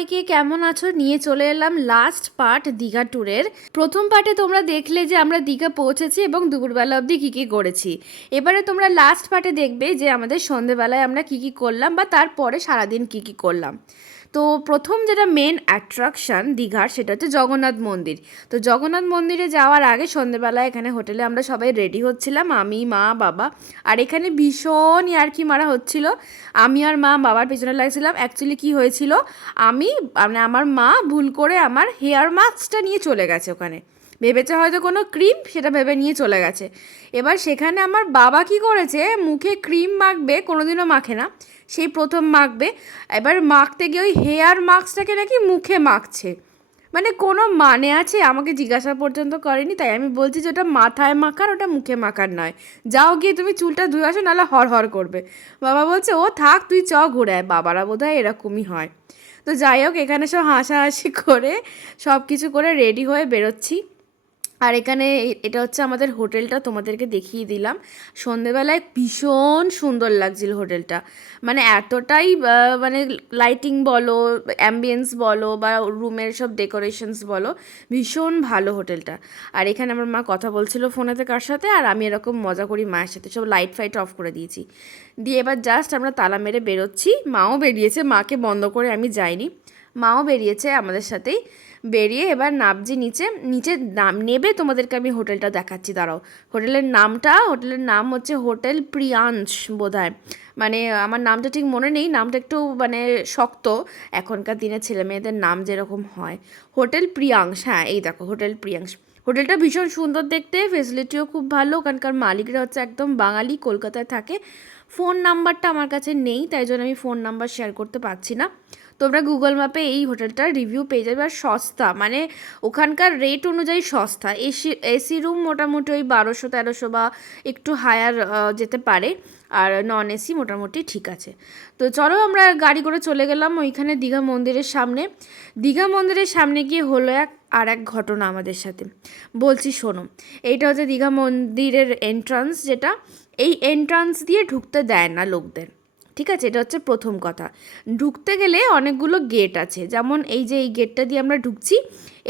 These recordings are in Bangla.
সবাইকে কেমন আছো? নিয়ে চলে এলাম লাস্ট পার্ট দীঘা ট্যুরের। প্রথম পার্টে তোমরা দেখলে যে আমরা দীঘা পৌঁছেছি এবং দুপুরবেলা অবধি কী কী করেছি। এবারে তোমরা লাস্ট পার্টে দেখবে যে আমাদের সন্ধেবেলায় আমরা কী কী করলাম বা তারপরে সারাদিন কী কী করলাম। তো প্রথম যেটা মেন অ্যাট্রাকশান দীঘার সেটা হচ্ছে জগন্নাথ মন্দির। তো জগন্নাথ মন্দিরে যাওয়ার আগে সন্ধেবেলায় এখানে হোটেলে আমরা সবাই রেডি হচ্ছিলাম, আমি মা বাবা। আর এখানে ভীষণ ইয়ার্কি মারা হচ্ছিল। আমি আর মা বাবার পেছনে লাগছিলাম। অ্যাকচুয়ালি কী হয়েছিল, আমি মানে আমার মা ভুল করে আমার হেয়ার মাস্কটা নিয়ে চলে গেছে ওখানে, ভেবেছে হয়তো কোনো ক্রিম, সেটা ভেবে নিয়ে চলে গেছে। এবার সেখানে আমার বাবা কি করেছে, মুখে ক্রিম মাখবে, কোনোদিনও মাখে না, সেই প্রথম মাখবে। এবার মাখতে গিয়ে ওই হেয়ার মাস্কটাকে নাকি মুখে মাখছে। মানে কোনো মানে আছে? আমাকে জিজ্ঞাসা পর্যন্ত করেনি। তাই আমি বলছি যে ওটা মাথায় মাখার, ওটা মুখে মাখার নয়। যাও গিয়ে তুমি চুলটা ধুয়ে আসো, নাহলে হর করবে। বাবা বলছে ও থাক, তুই চ ঘুরে আয়। বাবারা বোধহয় এরকমই হয়। তো যাই হোক, এখানে সব হাসাহাসি করে সব কিছু করে রেডি হয়ে বেরোচ্ছি। আর এখানে এটা হচ্ছে আমাদের হোটেলটা, তোমাদেরকে দেখিয়ে দিলাম। সন্ধেবেলায় ভীষণ সুন্দর লাগছিল হোটেলটা। মানে এতটাই মানে লাইটিং বলো, অ্যাম্বিয়েন্স বলো বা রুমের সব ডেকোরেশনস বলো, ভীষণ ভালো হোটেলটা। আর এখানে আমার মা কথা বলছিল ফোনেতে কার সাথে, আর আমি এরকম মজা করি মায়ের সাথে। সব লাইট ফাইট অফ করে দিয়েছি, দিয়ে এবার জাস্ট আমরা তালা মেরে বেরোচ্ছি। মাও বেরিয়েছে, মাকে বন্ধ করে আমি যাইনি, মাও বেরিয়েছে আমাদের সাথেই। বেরিয়ে এবার নামছি নিচে। নিচে নাম নেবে তোমাদেরকে আমি হোটেলটা দেখাচ্ছি, দাঁড়াও। হোটেলের নাম হচ্ছে হোটেল প্রিয়াংশ বোধহয়। মানে আমার নামটা ঠিক মনে নেই, নামটা একটু মানে শক্ত, এখনকার দিনে ছেলে মেয়েদের নাম যেরকম হয়। হোটেল প্রিয়াংশ, হ্যাঁ এই দেখো হোটেল প্রিয়াংশ। হোটেলটা ভীষণ সুন্দর দেখতে, ফেসিলিটিও খুব ভালো। ওখানকার মালিকরা হচ্ছে একদম বাঙালি, কলকাতায় থাকে। ফোন নাম্বারটা আমার কাছে নেই, তাই জন্য আমি ফোন নাম্বার শেয়ার করতে পারছি না। তোমরা গুগল ম্যাপে এই হোটেলটার রিভিউ পেয়ে যাবে। আর সস্তা, মানে ওখানকার রেট অনুযায়ী সস্তা। এসি রুম মোটামুটি ওই 1200-1300 বা একটু হায়ার যেতে পারে, আর নন এসি মোটামুটি ঠিক আছে। তো চলো আমরা গাড়ি করে চলে গেলাম ওইখানে দীঘা মন্দিরের সামনে। দীঘা মন্দিরের সামনে গিয়ে হলো আর এক ঘটনা আমাদের সাথে, বলছি শোনো। এইটা হচ্ছে দীঘা মন্দিরের এন্ট্রান্স, যেটা এই এন্ট্রান্স দিয়ে ঢুকতে দেয় না লোকদের, ঠিক আছে? এটা হচ্ছে প্রথম কথা। ঢুকতে গেলে অনেকগুলো গেট আছে, যেমন এই যে এই গেটটা দিয়ে আমরা ঢুকছি,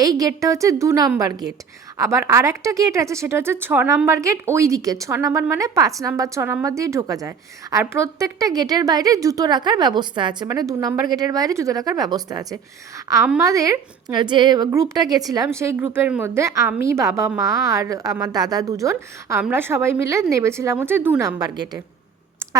এই গেটটা হচ্ছে 2 নাম্বার গেট। আবার আর একটা গেট আছে, সেটা হচ্ছে 6 নাম্বার গেট। ওই দিকে 6 নাম্বার মানে 5 নাম্বার 6 নাম্বার দিয়ে ঢোকা যায়। আর প্রত্যেকটা গেটের বাইরে জুতো রাখার ব্যবস্থা আছে, মানে 2 নাম্বার গেটের বাইরে জুতো রাখার ব্যবস্থা আছে। আমাদের যে গ্রুপটা গেছিলাম, সেই গ্রুপের মধ্যে আমি, বাবা, মা আর আমার দাদা দুজন, আমরা সবাই মিলে নেমেছিলাম হচ্ছে 2 নাম্বার গেটে।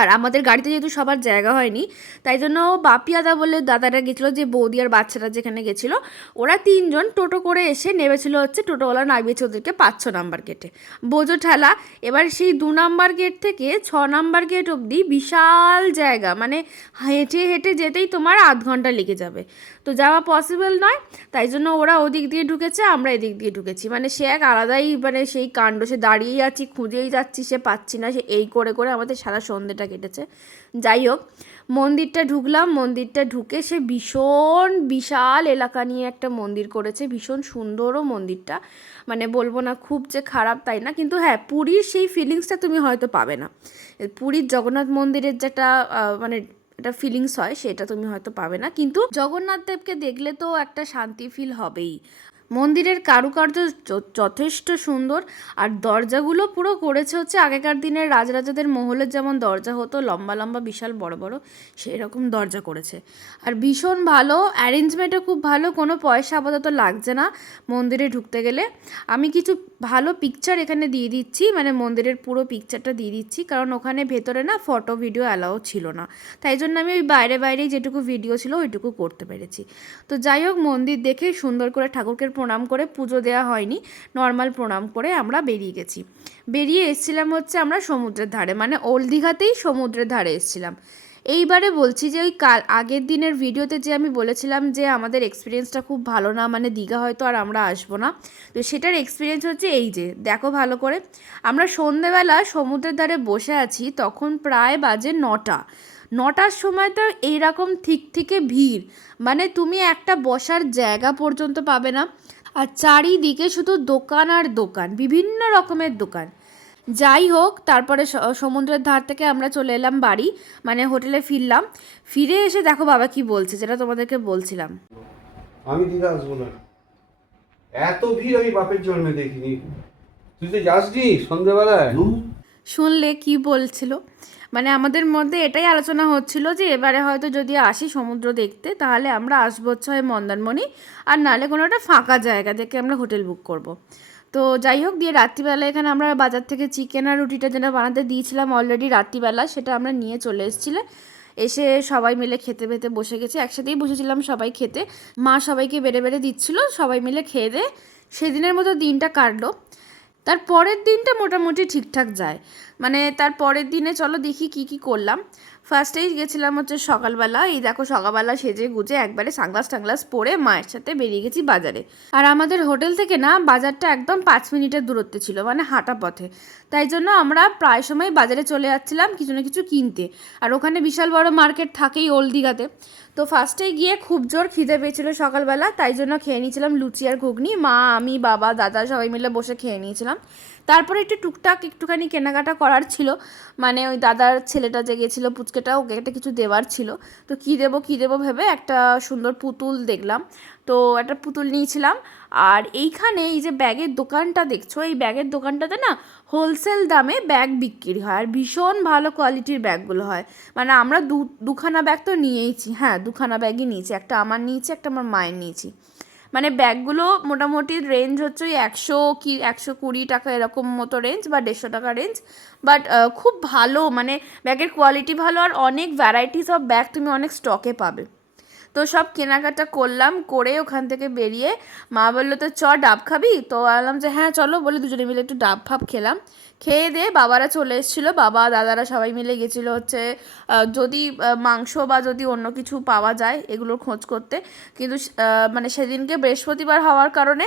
আর আমাদের গাড়িতে যেহেতু সবার জায়গা হয়নি, তাই জন্য বাপিয়াদা বলে দাদারা গেছিলো, যে বৌদি আর বাচ্চারা যেখানে গেছিলো, ওরা 3 জন টোটো করে এসে নেমেছিল হচ্ছে, টোটোওয়ালা নামিয়েছে ওদেরকে 5-6 নাম্বার গেটে। বোঝো ঠেলা। এবার সেই 2 নাম্বার গেট থেকে 6 নাম্বার গেট অবধি বিশাল জায়গা, মানে হেঁটে হেঁটে যেতেই তোমার আধ ঘন্টা লেগে যাবে। তো যাওয়া পসিবল নয়, তাই জন্য ওরা ওদিক দিয়ে ঢুকেছে, আমরা এদিক দিয়ে ঢুকেছি। মানে সে এক আলাদাই মানে সেই কাণ্ড, সে দাঁড়িয়েই আছি, খুঁজেই যাচ্ছি, সে পাচ্ছি না, সে এই করে করে আমাদের সারা সন্ধ্যেটা কেটেছে। যাই হোক, মন্দিরটা ঢুকলাম। মন্দিরটা ঢুকে সে ভীষণ বিশাল এলাকা নিয়ে একটা মন্দির করেছে, ভীষণ সুন্দরও মন্দিরটা। মানে বলবো না খুব যে খারাপ তাই না, কিন্তু হ্যাঁ পুরীর সেই ফিলিংসটা তুমি হয়তো পাবে না। পুরীর জগন্নাথ মন্দিরের যেটা মানে একটা ফিলিংস হয়, সেটা তুমি হয়তো পাবে না, কিন্তু জগন্নাথ দেবকে দেখলে তো একটা শান্তি ফিল হবেই। মন্দিরের কারুকার্য যথেষ্ট সুন্দর। আর দরজাগুলো পুরো করেছে হচ্ছে আগেকার দিনের রাজরাজাদের মহলের যেমন দরজা হতো, লম্বা লম্বা বিশাল বড় বড়, সেই রকম দরজা করেছে। আর ভীষণ ভালো অ্যারেঞ্জমেন্টও, খুব ভালো। কোনো পয়সা আপাতত লাগছে না মন্দিরে ঢুকতে গেলে। আমি কিছু ভালো পিকচার এখানে দিয়ে দিচ্ছি, মানে মন্দিরের পুরো পিকচারটা দিয়ে দিচ্ছি, কারণ ওখানে ভেতরে না ফটো ভিডিও অ্যালাও ছিল না, তাই জন্য আমি ওই বাইরে বাইরেই যেটুকু ভিডিও ছিল ওইটুকু করতে পেরেছি। তো যাই হোক, মন্দির দেখে সুন্দর করে ঠাকুরকে প্রণাম করে, পুজো দেওয়া হয়নি, নর্মাল প্রণাম করে আমরা বেরিয়ে গেছি। বেরিয়ে এসেছিলাম হচ্ছে আমরা সমুদ্রের ধারে, মানে ওল্ড দীঘাতেই সমুদ্রের ধারে এসেছিলাম। এইবারে বলছি যে ওই আগের দিনের ভিডিওতে যে আমি বলেছিলাম যে আমাদের এক্সপিরিয়েন্সটা খুব ভালো না, মানে দীঘা হয়তো আর আমরা আসবো না, তো সেটার এক্সপিরিয়েন্স হচ্ছে এই যে দেখো ভালো করে। আমরা সন্ধেবেলা সমুদ্রের ধারে বসে আছি, তখন প্রায় বাজে 9টার সময় তো এইরকম থেকে ভিড়, মানে তুমি একটা বসার জায়গা পর্যন্ত পাবে না। আর চারিদিকে শুধু দোকান আর দোকান, বিভিন্ন রকমের দোকান। যাই হোক, তারপরে সমুদ্রের ধার থেকে আমরা চলে এলাম বাড়ি, মানে হোটেলে ফিরলাম। ফিরে এসে দেখো বাবা কি বলছে, যেটা তোমাদেরকে বলছিলাম। আমি দিদা আসবো না, এত ভিড় আমি বাপের জন্মে দেখিনি। তুই তো যাসনি সন্ধ্যেবেলায়? শুনলে কি বলছিল? মানে আমাদের মধ্যে এটাই আলোচনা হচ্ছিল যে এবারে হয়তো যদি আসি সমুদ্র দেখতে, তাহলে আমরা আসবো হচ্ছে হয় মন্দারমণি, আর নাহলে কোনো একটা ফাঁকা জায়গা দেখে আমরা হোটেল বুক করব। তো যাই হোক, দিয়ে রাত্রিবেলা এখানে আমরা বাজার থেকে চিকেন আর রুটিটা যেটা বানাতে দিয়েছিলাম অলরেডি রাত্রিবেলা, সেটা আমরা নিয়ে চলে এসেছিলে। এসে সবাই মিলে খেতে খেতে বসে গেছে, একসাথেই বসেছিলাম সবাই খেতে। মা সবাইকে বেড়ে বেড়ে দিচ্ছিল, সবাই মিলে খেয়ে দে সেদিনের মতো দিনটা কাটলো। তার পরের দিনটা মোটামুটি ঠিকঠাক যায়, মানে তার পরের দিনে চলো দেখি কি কি করলাম। ফার্স্টেই গেছিলাম হচ্ছে সকালবেলা, এই দেখো সকালবেলা সেজে গুজে একবারে সানগ্লাস টাংলাস পরে মায়ের সাথে বেরিয়ে গেছি বাজারে। আর আমাদের হোটেল থেকে না বাজারটা একদম 5 মিনিটের দূরত্বে ছিল, মানে হাঁটা পথে। তাই জন্য আমরা প্রায় সময় বাজারে চলে যাচ্ছিলাম কিছু না কিছু কিনতে। আর ওখানে বিশাল বড় মার্কেট থাকেই ওল্ড দীঘাতে। তো ফার্স্টে গিয়ে খুব জোর খিদে পেয়েছিল সকালবেলা, তাই জন্য খেয়ে নিয়েছিলাম লুচি আর ঘুগনি। মা, আমি, বাবা, দাদা সবাই মিলে বসে খেয়ে নিয়েছিলাম। তারপরে একটু টুকটাক একটুখানি কেনাকাটা করার ছিল, মানে ওই দাদার ছেলেটা যে গেছিলো পুচকেটা, ওকে একটা কিছু দেওয়ার ছিল। তো কী দেবো ভেবে একটা সুন্দর পুতুল দেখলাম, তো একটা পুতুল নিয়েছিলাম। আর এইখানে এই যে ব্যাগের দোকানটা দেখছো, এই ব্যাগের দোকানটাতে না হোলসেল দামে ব্যাগ বিক্রি হয়, আর ভীষণ ভালো কোয়ালিটির ব্যাগগুলো হয়। মানে আমরা দুখানা ব্যাগ তো নিয়েইছি, হ্যাঁ দুখানা ব্যাগই নিয়েছি, একটা আমার নিয়েছি, একটা আমার মায়ের নিয়েছি। মানে ব্যাগগুলো মোটামুটি রেঞ্জ হচ্ছে ওই 100 কি 120 টাকা এরকম মতো রেঞ্জ, বা 150 টাকা রেঞ্জ। বাট খুব ভালো, মানে ব্যাগের কোয়ালিটি ভালো, আর অনেক ভ্যারাইটিস অফ ব্যাগ তুমি অনেক স্টকে পাবে। তো সব কেনাকাটা করলাম, করে ওখান থেকে বেরিয়ে মা বললো তো চ ডাব খাবি, তো বললাম যে হ্যাঁ চলো, বলে দুজনে মিলে একটু ডাব ফাব খেলাম। খেয়ে দিয়ে বাবারা চলে এসেছিলো, বাবা দাদারা সবাই মিলে গেছিলো হচ্ছে যদি মাংস বা যদি অন্য কিছু পাওয়া যায় এগুলোর খোঁজ করতে। কিন্তু মানে সেদিনকে বৃহস্পতিবার হওয়ার কারণে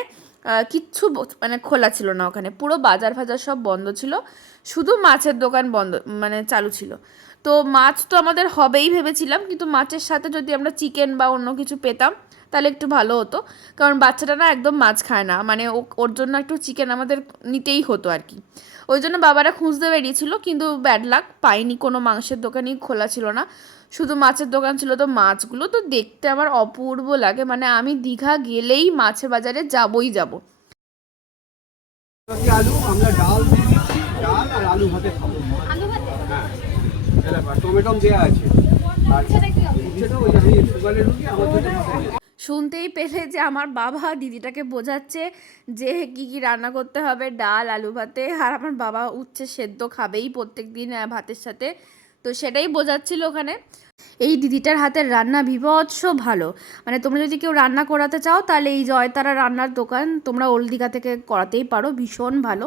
কিচ্ছু মানে খোলা ছিল না ওখানে, পুরো বাজার ফাজার সব বন্ধ ছিল, শুধু মাছের দোকান বন্ধ মানে চালু ছিল। তো মাছ তো আমাদের হবেই ভেবেছিলাম, কিন্তু মাছের সাথে যদি আমরা চিকেন বা অন্য কিছু পেতাম তাহলে একটু ভালো হতো, কারণ বাচ্চাটা না একদম মাছ খায় না, মানে ওর জন্য একটু চিকেন আমাদের নিতেই হতো আর কি। ওই জন্য বাবারা খুঁজতে বেরিয়েছিল, কিন্তু ব্যাড লাক পাইনি, কোনো মাংসের দোকানই খোলা ছিল না, শুধু মাছের দোকান ছিল। তো মাছগুলো তো দেখতে আমার অপূর্ব লাগে, মানে আমি দীঘা গেলেই মাছের বাজারে যাবই যাব। আলু আমরা ডাল দিয়ে দিচ্ছি, ডাল আর আলু ভাতে খাবো। হ্যাঁ, টমেটো দেওয়া আছে। আর উচ্ছেটা ওই আমি সুগারের রুটি আমার জন্য। শুনতেই পেলে যে আমার বাবা দিদিটাকে বোঝাচ্ছে যে কী কী রান্না করতে হবে, ডাল আলু ভাতে, আর আমার বাবা উচ্ছে সেদ্ধ খাবেই প্রত্যেক দিন ভাতের সাথে, তো সেটাই বোঝাচ্ছিল ওখানে। এই দিদিটার হাতের রান্না বিভৎস ভালো, মানে তোমরা যদি কেউ রান্না করাতে চাও তাহলে এই জয়তারা রান্নার দোকান তোমরা ওল্ড দীঘা থেকে করাতেই পারো, ভীষণ ভালো।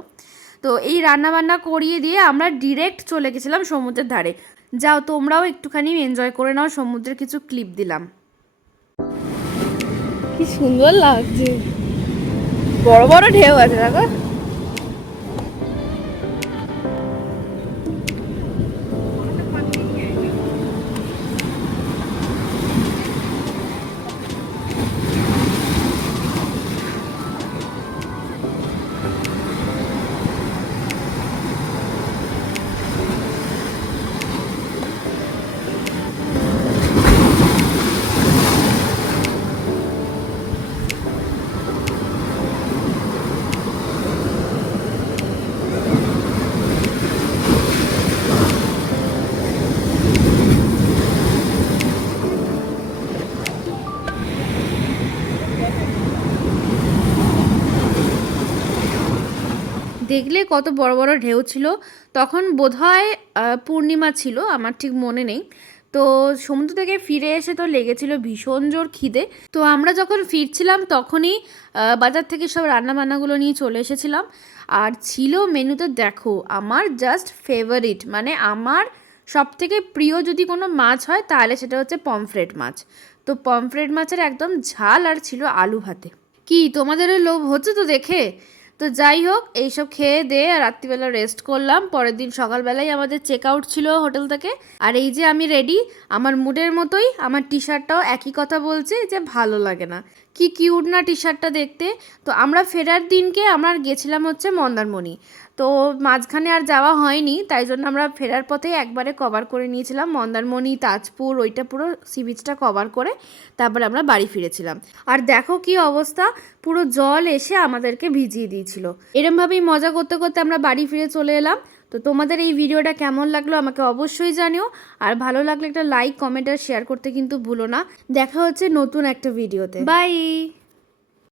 তো এই রান্না বান্না করিয়ে দিয়ে আমরা ডিরেক্ট চলে গেছিলাম সমুদ্রের ধারে। যাও তোমরাও একটুখানি এনজয় করে নাও, সমুদ্রের কিছু ক্লিপ দিলাম। কি সুন্দর লাগছে, বড় বড় ঢেউ আছে দেখো। দেখলে কত বড় বড় ঢেউ ছিল, তখন বোধহয় পূর্ণিমা ছিল, আমার ঠিক মনে নেই। তো সমুদ্র থেকে ফিরে এসে তো লেগেছিল ভীষণ জোর খিদে। তো আমরা যখন ফিরছিলাম তখনই বাজার থেকে সব রান্নাবান্নাগুলো নিয়ে চলে এসেছিলাম। আর ছিল মেনুতে দেখো আমার জাস্ট ফেভারিট, মানে আমার সব থেকে প্রিয় যদি কোনো মাছ হয় তাহলে সেটা হচ্ছে পমফ্রেট মাছ। তো পমফ্রেট মাছের একদম ঝাল, আর ছিল আলু ভাতে। কি তোমাদেরও লোভ হচ্ছে তো দেখে? তো যাই হোক, এইসব খেয়ে দিয়ে রাত্রিবেলা রেস্ট করলাম। পরের দিন সকালবেলায় আমাদের চেক আউট ছিল হোটেল থেকে। আর এই যে আমি রেডি, আমার মুডের মতোই আমার টি শার্টটাও একই কথা বলছে যে ভালো লাগে না। কি কিউট না টি শার্টটা দেখতে। তো আমরা ফেরার দিনকে আমরা গেছিলাম হচ্ছে মন্দারমণি, তো মাঝখানে আর যাওয়া হয়নি, তাই জন্য আমরা ফেরার পথে একবারে কভার করে নিয়েছিলাম মন্দারমণি, তাজপুর, ওইটা পুরো সি বিচটা কভার করে তারপরে আমরা বাড়ি ফিরেছিলাম। আর দেখো কি অবস্থা, পুরো জল এসে আমাদেরকে ভিজিয়ে দিয়েছিল। এরমভাবেই মজা করতে করতে আমরা বাড়ি ফিরে চলে এলাম। তো তোমাদের এই ভিডিওটা কেমন লাগলো আমাকে অবশ্যই জানিও, আর ভালো লাগলে একটা লাইক, কমেন্ট আর শেয়ার করতে কিন্তু ভুলো না। দেখা হচ্ছে নতুন একটা ভিডিওতে। বাই।